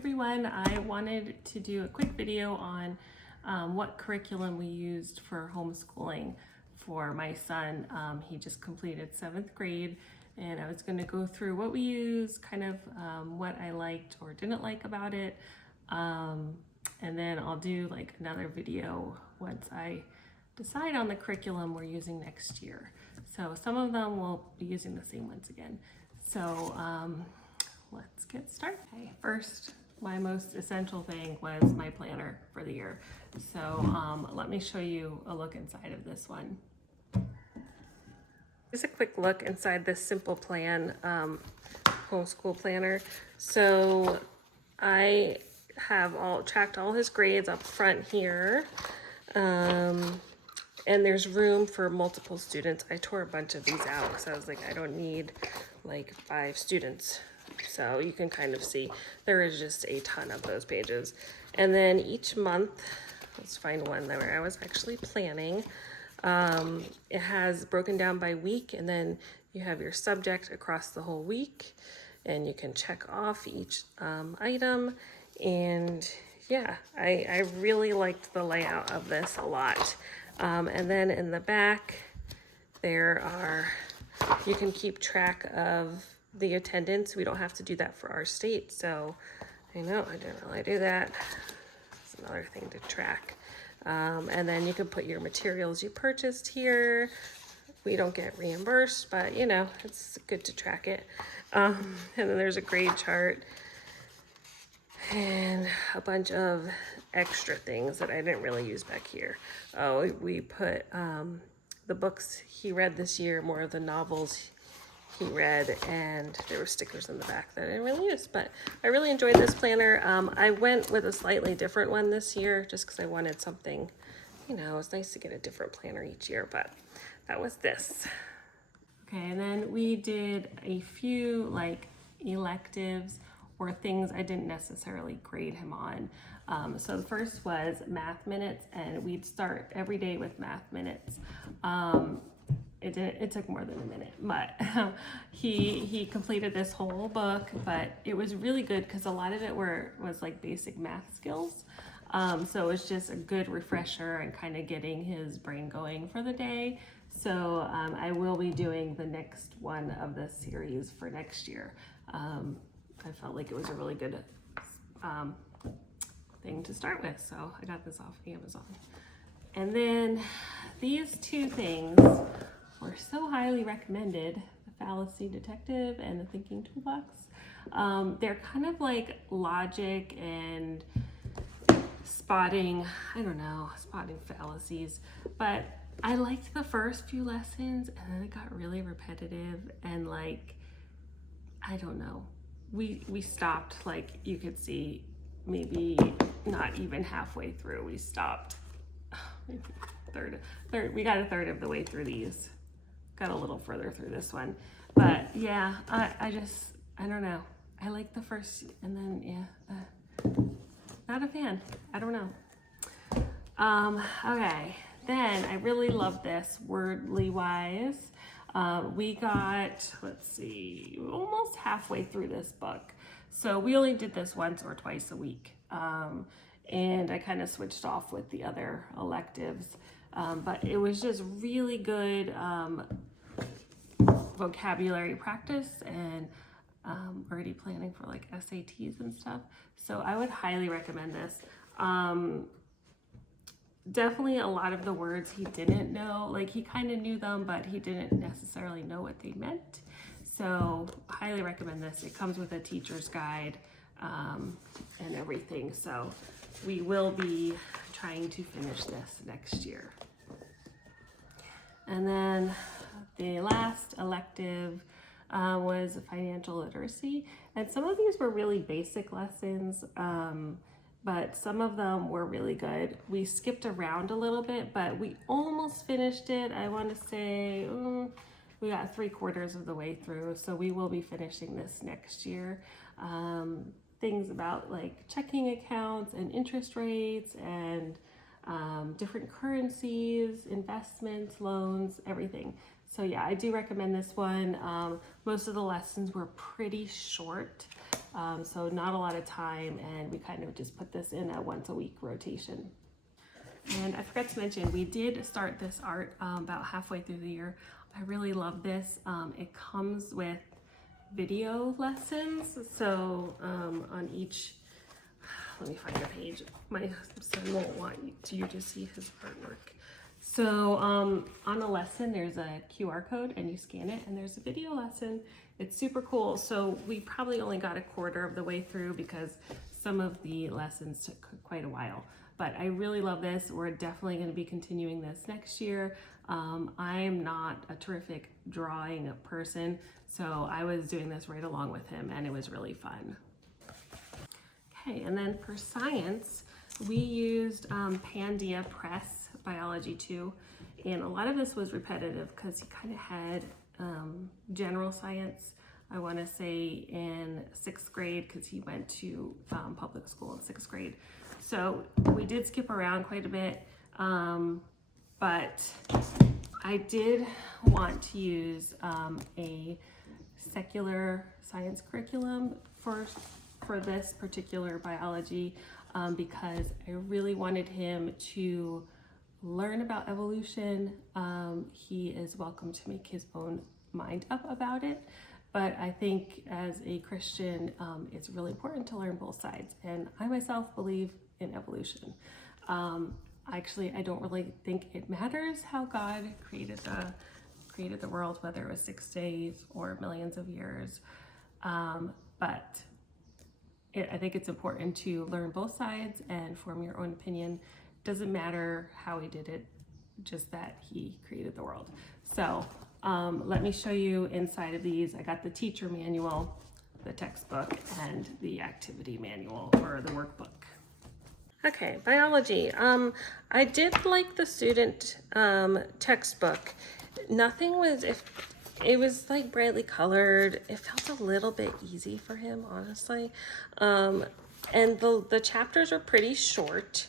everyone. I wanted to do a quick video on what curriculum we used for homeschooling for my son. He just completed 7th grade, and I was going to go through what we used, kind of what I liked or didn't like about it, and then I'll do like another video once I decide on the curriculum we're using next year. So some of them will be using the same ones again. So let's get started. Okay, first, my most essential thing was my planner for the year. So let me show you a look inside of this one. Here's a quick look inside this Simple Plan homeschool planner. So I have tracked all his grades up front here. And there's room for multiple students. I tore a bunch of these out because I was like, I don't need like 5 students. So you can kind of see there is just a ton of those pages. And then each month, let's find one where I was actually planning. It has broken down by week, and then you have your subject across the whole week, and you can check off each item. And yeah, I really liked the layout of this a lot. And then in the back, you can keep track of the attendance. We don't have to do that for our state, so I know I didn't really do that. It's another thing to track. And then you can put your materials you purchased here. We don't get reimbursed, but you know, it's good to track it. And then there's a grade chart and a bunch of extra things that I didn't really use back here. Oh, we put the books he read this year, more of the novels he read, and there were stickers in the back that I didn't really use, but I really enjoyed this planner. I went with a slightly different one this year just because I wanted something, you know, it's nice to get a different planner each year, but that was this. Okay, and then we did a few like electives or things I didn't necessarily grade him on. So the first was math minutes, and we'd start every day with math minutes. It took more than a minute, but he completed this whole book, but it was really good because a lot of it was like basic math skills. So it was just a good refresher and kind of getting his brain going for the day. So I will be doing the next one of this series for next year. I felt like it was a really good thing to start with. So I got this off Amazon. And then these two things were so highly recommended, the Fallacy Detective and the Thinking Toolbox. They're kind of like logic and spotting fallacies, but I liked the first few lessons, and then it got really repetitive, and like, I don't know, we stopped, like you could see maybe not even halfway through. We stopped maybe we got a third of the way through these. Got a little further through this one, but yeah, I don't know. I like the first, and then yeah, not a fan. I don't know. Okay, then I really love this Wordly Wise. We got, let's see, almost halfway through this book. So we only did this once or twice a week, and I kind of switched off with the other electives. But it was just really good vocabulary practice, and already planning for like SATs and stuff. So I would highly recommend this. Definitely a lot of the words he didn't know, like he kind of knew them, but he didn't necessarily know what they meant. So highly recommend this. It comes with a teacher's guide and everything. So we will be trying to finish this next year. And then the last elective was financial literacy. And some of these were really basic lessons, but some of them were really good. We skipped around a little bit, but we almost finished it. I want to say we got 3/4 of the way through. So we will be finishing this next year. Things about like checking accounts and interest rates and different currencies, investments, loans, everything. So yeah, I do recommend this one. Most of the lessons were pretty short. so not a lot of time, and we kind of just put this in a once a week rotation. And I forgot to mention, we did start this art about halfway through the year. I really love this. It comes with video lessons. So on each, let me find the page. My son won't want you to see his artwork. So on a lesson, there's a QR code and you scan it and there's a video lesson. It's super cool. So we probably only got a quarter of the way through because some of the lessons took quite a while. But I really love this. We're definitely going to be continuing this next year. I'm not a terrific drawing person, so I was doing this right along with him and it was really fun. Okay, and then for science, we used Pandia Press Biology 2, and a lot of this was repetitive because he kind of had general science, I want to say in 6th grade, because he went to public school in 6th grade. So we did skip around quite a bit, but I did want to use a secular science curriculum for this particular biology because I really wanted him to learn about evolution. He is welcome to make his own mind up about it, but I think as a Christian, it's really important to learn both sides, and I myself believe in evolution. Actually, I don't really think it matters how God created the world, whether it was 6 days or millions of years, but I think it's important to learn both sides and form your own opinion. Doesn't matter how he did it, just that he created the world. So let me show you inside of these. I got the teacher manual, the textbook, and the activity manual or the workbook. Okay, biology. I did like the student textbook. Nothing was, it was like brightly colored. It felt a little bit easy for him, honestly. And the chapters are pretty short.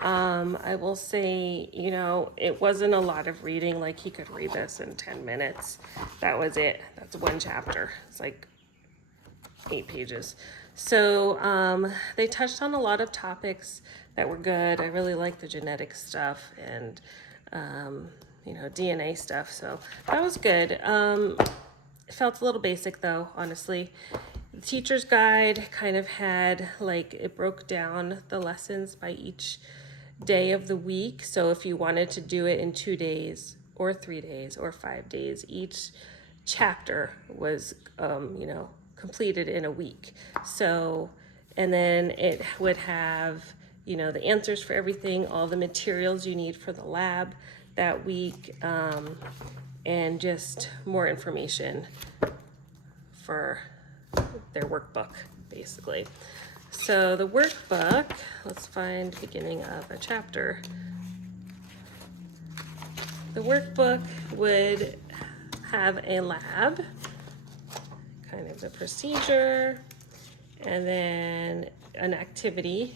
I will say, you know, it wasn't a lot of reading. Like he could read this in 10 minutes. That was it. That's one chapter. It's like 8 pages. So they touched on a lot of topics that were good. I really liked the genetic stuff and you know, DNA stuff. So that was good. It felt a little basic though, honestly. The teacher's guide kind of had like, it broke down the lessons by each day of the week. So if you wanted to do it in 2 days or 3 days or 5 days, each chapter was, you know, completed in a week. So, and then it would have, you know, the answers for everything, all the materials you need for the lab that week, and just more information for their workbook, basically. So the workbook, let's find the beginning of a chapter. The workbook would have a lab, kind of the procedure, and then an activity,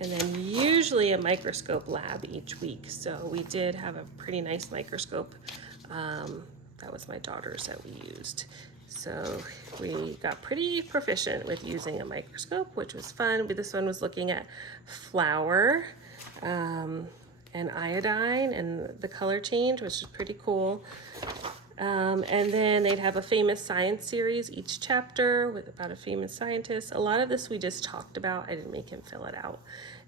and then usually a microscope lab each week. So we did have a pretty nice microscope. That was my daughter's that we used. So we got pretty proficient with using a microscope, which was fun. This one was looking at flour and iodine and the color change, which is pretty cool. And then they'd have a famous science series each chapter with about a famous scientist. A lot of this we just talked about. I didn't make him fill it out.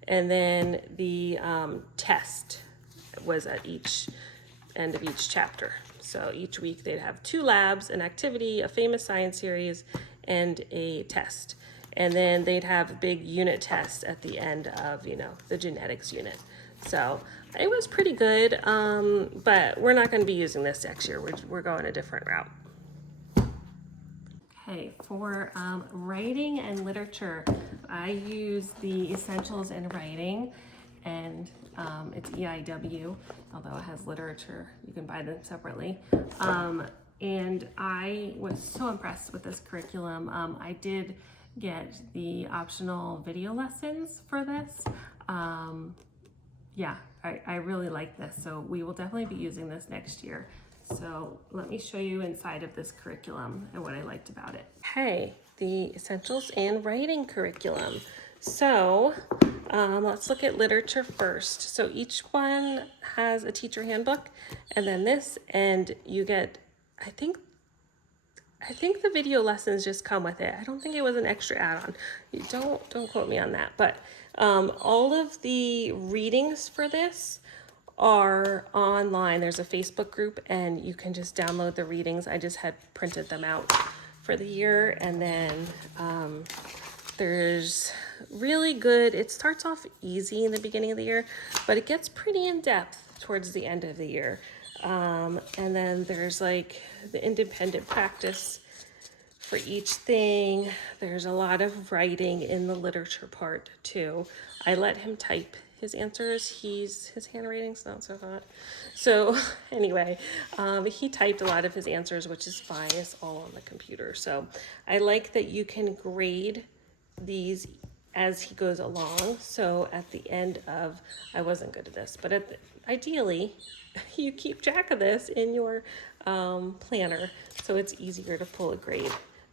And then the test was at each end of each chapter. So each week they'd have 2 labs, an activity, a famous science series, and a test. And then they'd have big unit tests at the end of, you know, the genetics unit. So it was pretty good, but we're not going to be using this next year. We're going a different route. Okay, for writing and literature, I use the Essentials in Writing, and it's EIW, although it has literature. You can buy them separately. And I was so impressed with this curriculum. I did get the optional video lessons for this. Yeah, I really like this, so we will definitely be using this next year. So let me show you inside of this curriculum and what I liked about it. Hey, the Essentials in Writing curriculum. So let's look at literature first. So each one has a teacher handbook, and then this, and you get, I think the video lessons just come with it. I don't think it was an extra add-on. You don't quote me on that. But all of the readings for this are online. There's a Facebook group, and you can just download the readings. I just had printed them out for the year, and then there's really good. It starts off easy in the beginning of the year, but it gets pretty in depth towards the end of the year. And then there's like the independent practice for each thing. There's a lot of writing in the literature part too. I let him type his answers. His handwriting's not so hot. So anyway, he typed a lot of his answers, which is fine. It's all on the computer. So I like that you can grade these as he goes along. So at the end of, I wasn't good at this, but ideally you keep track of this in your planner, so it's easier to pull a grade.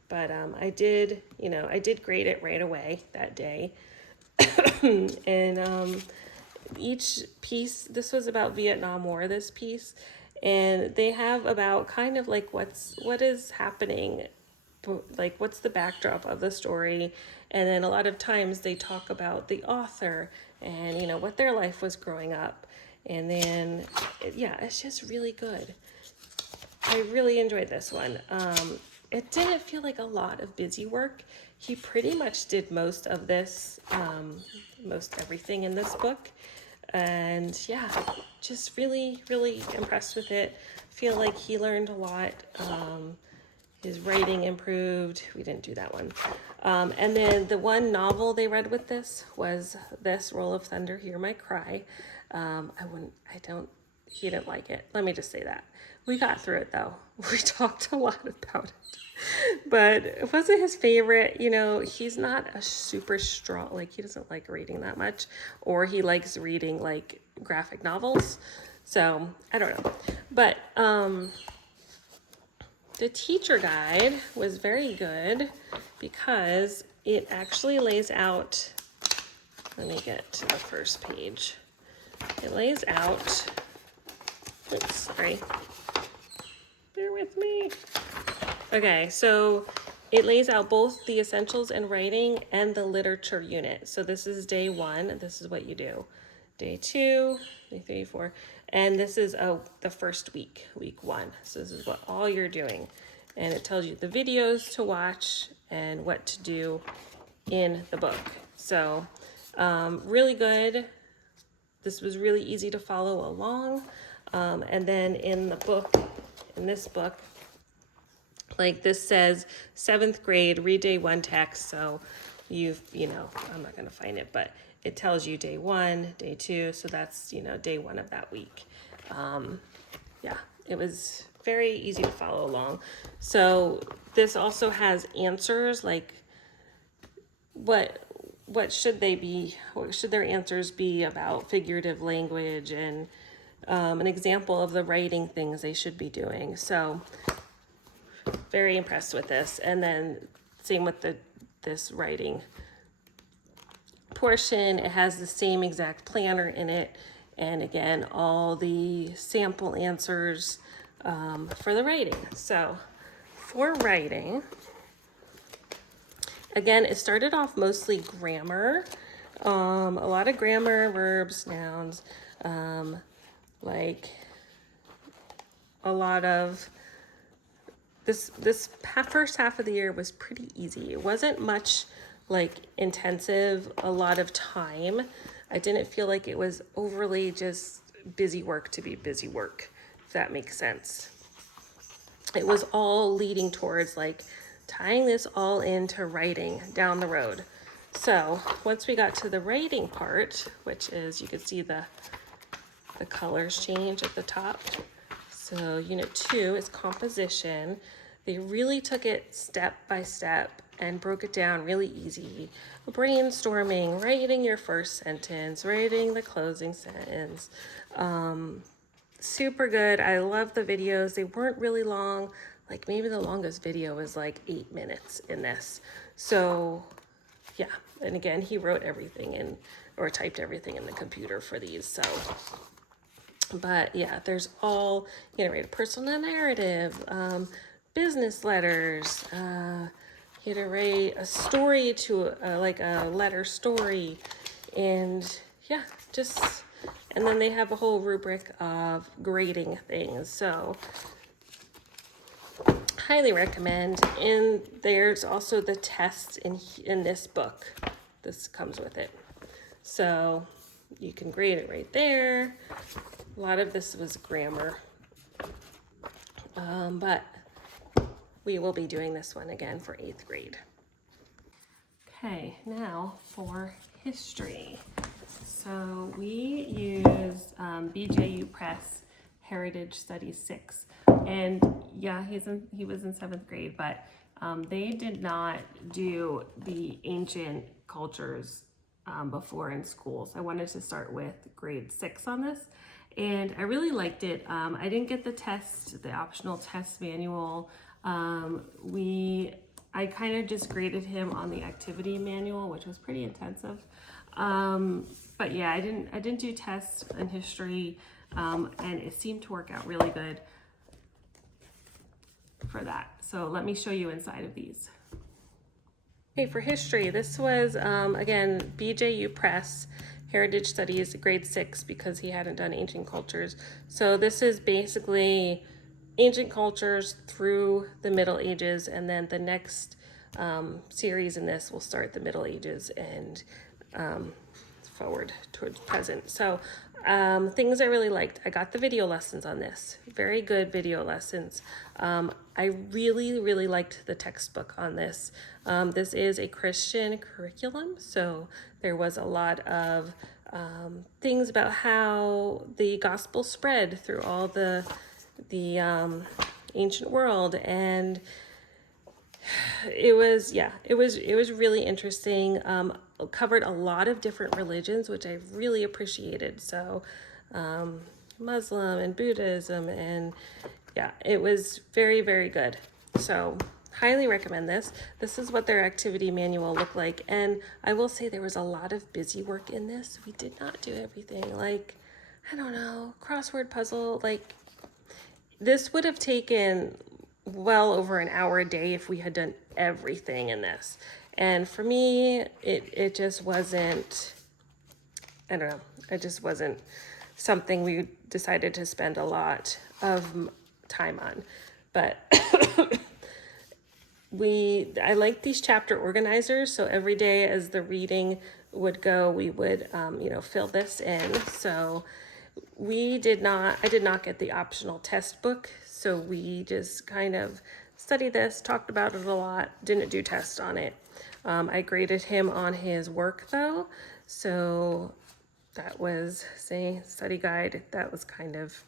But I did grade it right away that day. And each piece, this was about Vietnam War, this piece, and they have about kind of like what is happening, like what's the backdrop of the story, and then a lot of times they talk about the author and what their life was growing up, and then it's just really good. I really enjoyed this one. It didn't feel like a lot of busy work. He pretty much did most of this, most everything in this book. And yeah, just really, really impressed with it. Feel like he learned a lot. His writing improved. We didn't do that one. And then the one novel they read with this was this, Roll of Thunder, Hear My Cry. He didn't like it. Let me just say that. We got through it though. We talked a lot about it. But it wasn't his favorite. He's not a super strong, like he doesn't like reading that much, or he likes reading like graphic novels. So I don't know. But the teacher guide was very good because it actually lays out, let me get to the first page. It lays out, oops, sorry. Bear with me. Okay, so it lays out both the essentials in writing and the literature unit. So this is day 1. This is what you do. Day 2, day 3, 4. And this is the first week, week 1. So this is what all you're doing. And it tells you the videos to watch and what to do in the book. So really good. This was really easy to follow along. And then in this book, like this says 7th grade, read day 1 text. So I'm not going to find it, but it tells you day 1, day 2. So that's, day 1 of that week. It was very easy to follow along. So this also has answers, like what should they be? What should their answers be about figurative language, and an example of the writing things they should be doing. So very impressed with this. And then same with this writing portion. It has the same exact planner in it. And again, all the sample answers for the writing. So for writing, again, it started off mostly grammar, a lot of grammar, verbs, nouns, like a lot of this first half of the year was pretty easy. It wasn't much like intensive, a lot of time. I didn't feel like it was overly just busy work to be busy work, if that makes sense. It was all leading towards like tying this all into writing down the road. So once we got to the writing part, which is, you can see the colors change at the top. So unit 2 is composition. They really took it step by step and broke it down really easy. Brainstorming, writing your first sentence, writing the closing sentence. Super good. I love the videos. They weren't really long, like maybe the longest video is like 8 minutes in this. So yeah, and again, he wrote everything in, or typed everything in the computer for these. So, but yeah, there's all, you know, write a personal narrative, business letters, you had to write a story to like a letter story, and yeah, just, and then they have a whole rubric of grading things. So highly recommend. And there's also the tests in this book. This comes with it, so you can grade it right there. A lot of this was grammar, but we will be doing this one again for 8th grade. Okay, now for history. So we use BJU Press Heritage Studies 6. And yeah, he was in 7th grade, but they did not do the ancient cultures before in school. So I wanted to start with grade 6 on this. And I really liked it. I didn't get the test, the optional test manual. I kind of just graded him on the activity manual, which was pretty intensive. But yeah, I didn't do tests in history, and it seemed to work out really good for that. So let me show you inside of these. Okay, for history, this was, again, BJU Press, Heritage Studies, grade 6, because he hadn't done ancient cultures. So this is basically ancient cultures through the Middle Ages, and then the next series in this will start the Middle Ages and forward towards present. So things I really liked. I got the video lessons on this. Very good video lessons. I really liked the textbook on this. This is a Christian curriculum, so there was a lot of things about how the gospel spread through all the ancient world, and it was really interesting. Covered a lot of different religions, which I really appreciated. So Muslim and Buddhism, and yeah, it was very good. So highly recommend this. This is what their activity manual looked like, and I will say there was a lot of busy work in this. We did not do everything, like, I don't know, crossword puzzle. Like, this would have taken well over an hour a day if we had done everything in this. And for me, it just wasn't, I don't know, it just wasn't something we decided to spend a lot of time on. But I like these chapter organizers, so every day as the reading would go, we would, fill this in. So I did not get the optional test book, so we just kind of studied this, talked about it a lot, didn't do tests on it. I graded him on his work though, so that was, say, study guide, that was kind of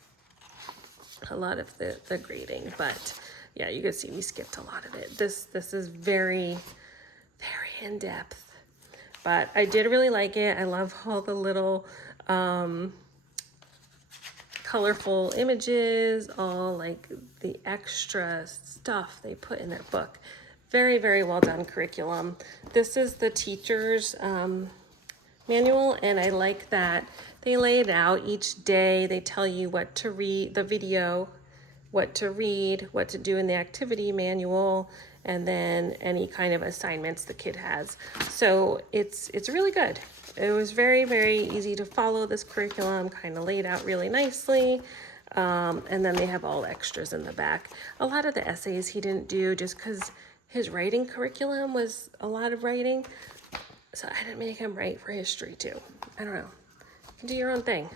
a lot of the grading, but yeah, you can see we skipped a lot of it. This is very in depth, but I did really like it. I love all the little colorful images, all like the extra stuff they put in their book. Very well done curriculum. This is the teacher's manual, and I like that they lay it out each day. They tell you what to read, the video, what to read, what to do in the activity manual, and then any kind of assignments the kid has. So it's really good. It was very easy to follow this curriculum, kind of laid out really nicely. And then they have all extras in the back. A lot of the essays he didn't do just because his writing curriculum was a lot of writing. So I didn't make him write for history too. I don't know. You can do your own thing.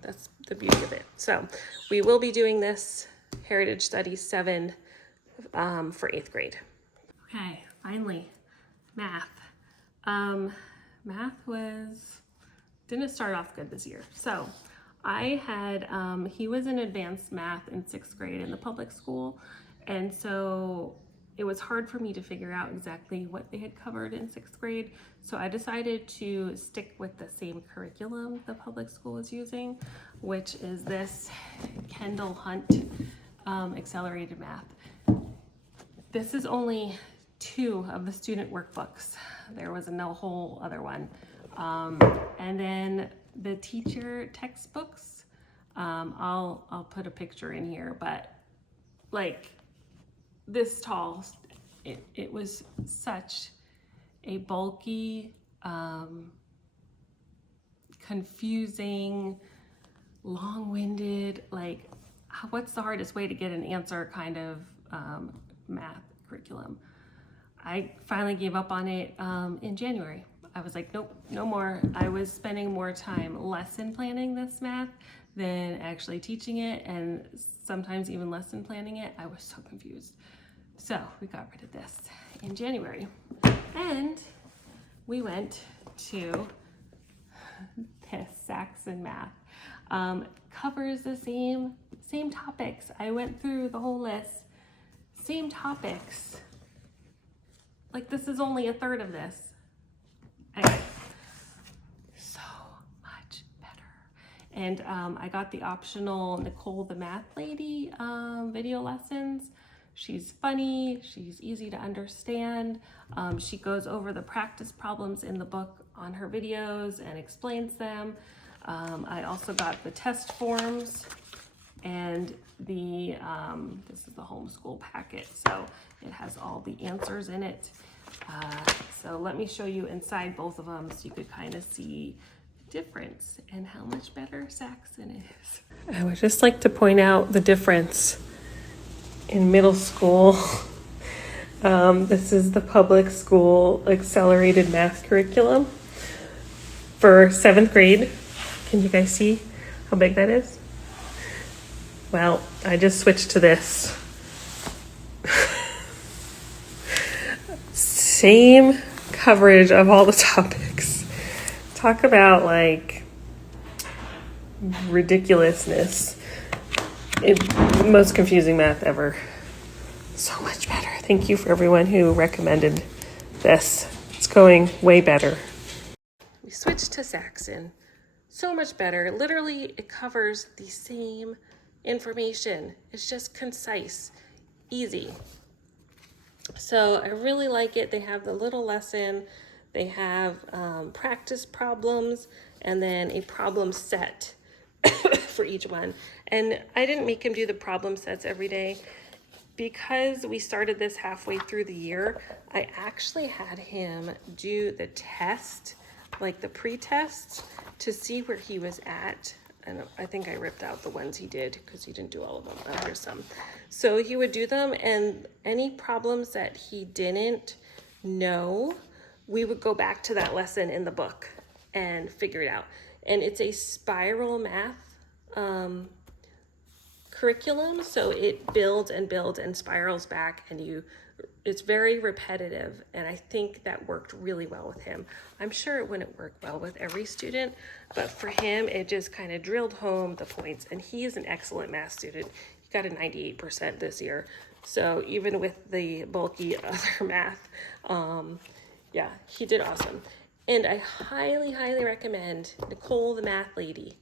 That's the beauty of it. So we will be doing this Heritage Studies 7 for 8th grade. Okay, finally, math. Math didn't start off good this year. So I had, he was in advanced math in 6th grade in the public school. And so it was hard for me to figure out exactly what they had covered in 6th grade. So I decided to stick with the same curriculum the public school was using, which is this Kendall Hunt Accelerated Math. this is only 2 of the student workbooks. There was no whole other one. And then the teacher textbooks, I'll put a picture in here, but like this tall, it was such a bulky, confusing, long-winded, like what's the hardest way to get an answer kind of math curriculum. I finally gave up on it in January. I was like, nope, no more. I was spending more time lesson planning this math than actually teaching it, and sometimes even lesson planning it. I was so confused. So we got rid of this in January. And we went to this Saxon Math. Covers the same topics. I went through the whole list. Same topics. Like this is only a third of this. Anyway, so much better. And I got the optional Nicole the Math Lady video lessons. She's funny, she's easy to understand. She goes over the practice problems in the book on her videos and explains them. I also got the test forms and the, this is the homeschool packet, so it has all the answers in it. So let me show you inside both of them so you could kind of see the difference and how much better Saxon is. I would just like to point out the difference in middle school. This is the public school accelerated math curriculum for 7th grade. Can you guys see how big that is? Well, I just switched to this. Same coverage of all the topics. Talk about like ridiculousness. Most confusing math ever. So much better. Thank you for everyone who recommended this. It's going way better. We switched to Saxon. So much better. Literally, it covers the same information. It's just concise, easy. So I really like it. They have the little lesson. They have practice problems and then a problem set for each one. And I didn't make him do the problem sets every day because we started this halfway through the year. I actually had him do the test, like the pre-test, to see where he was at. And I think I ripped out the ones he did because he didn't do all of them. There's some. So he would do them, and any problems that he didn't know, we would go back to that lesson in the book and figure it out. And it's a spiral math curriculum, so it builds and builds and spirals back, and it's very repetitive, and I think that worked really well with him. I'm sure it wouldn't work well with every student, but for him it just kind of drilled home the points, and he is an excellent math student. He got a 98% this year, so even with the bulky other math, yeah, he did awesome. And I highly, highly recommend Nicole the Math Lady.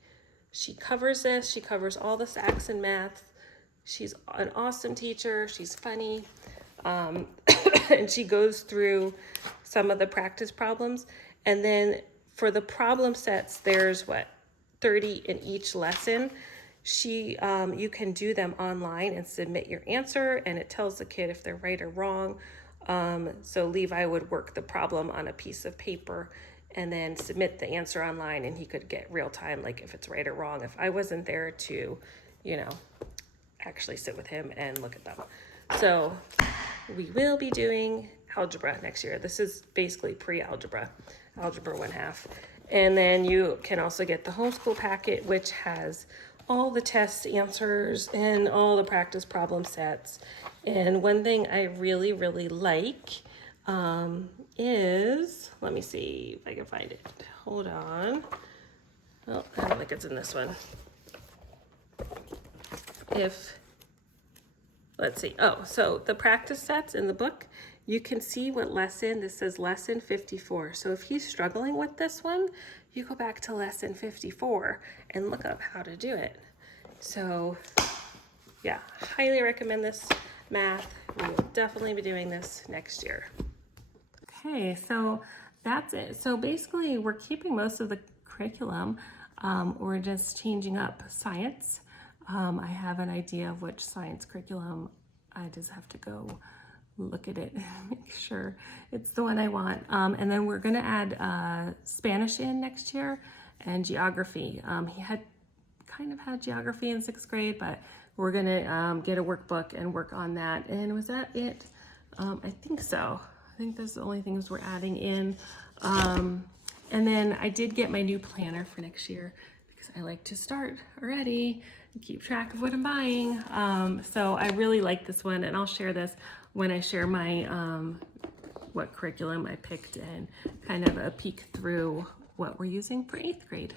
She covers this. She covers all the Saxon math. She's an awesome teacher. She's funny. And she goes through some of the practice problems. And then for the problem sets, there's 30 in each lesson. You can do them online and submit your answer, and it tells the kid if they're right or wrong. So Levi would work the problem on a piece of paper and then submit the answer online, and he could get real time, like if it's right or wrong, if I wasn't there to, actually sit with him and look at them. So we will be doing algebra next year. This is basically pre-algebra, algebra 1/2. And then you can also get the homeschool packet, which has all the test answers and all the practice problem sets. And one thing I really, really like is, let me see if I can find it. Hold on. Well, I don't think it's in this one. Let's see. Oh, so the practice sets in the book, you can see what lesson, this says lesson 54. So if he's struggling with this one, you go back to lesson 54 and look up how to do it. So yeah, highly recommend this. math. We will definitely be doing this next year. Okay, so that's it. So basically we're keeping most of the curriculum. We're just changing up science. I have an idea of which science curriculum. I just have to go look at it and make sure it's the one I want. And then we're gonna add Spanish in next year and geography. He had kind of had geography in 6th grade, but we're gonna get a workbook and work on that. And was that it? I think so. I think those are the only things we're adding in. And then I did get my new planner for next year because I like to start already and keep track of what I'm buying. So I really like this one, and I'll share this when I share my what curriculum I picked and kind of a peek through what we're using for 8th grade.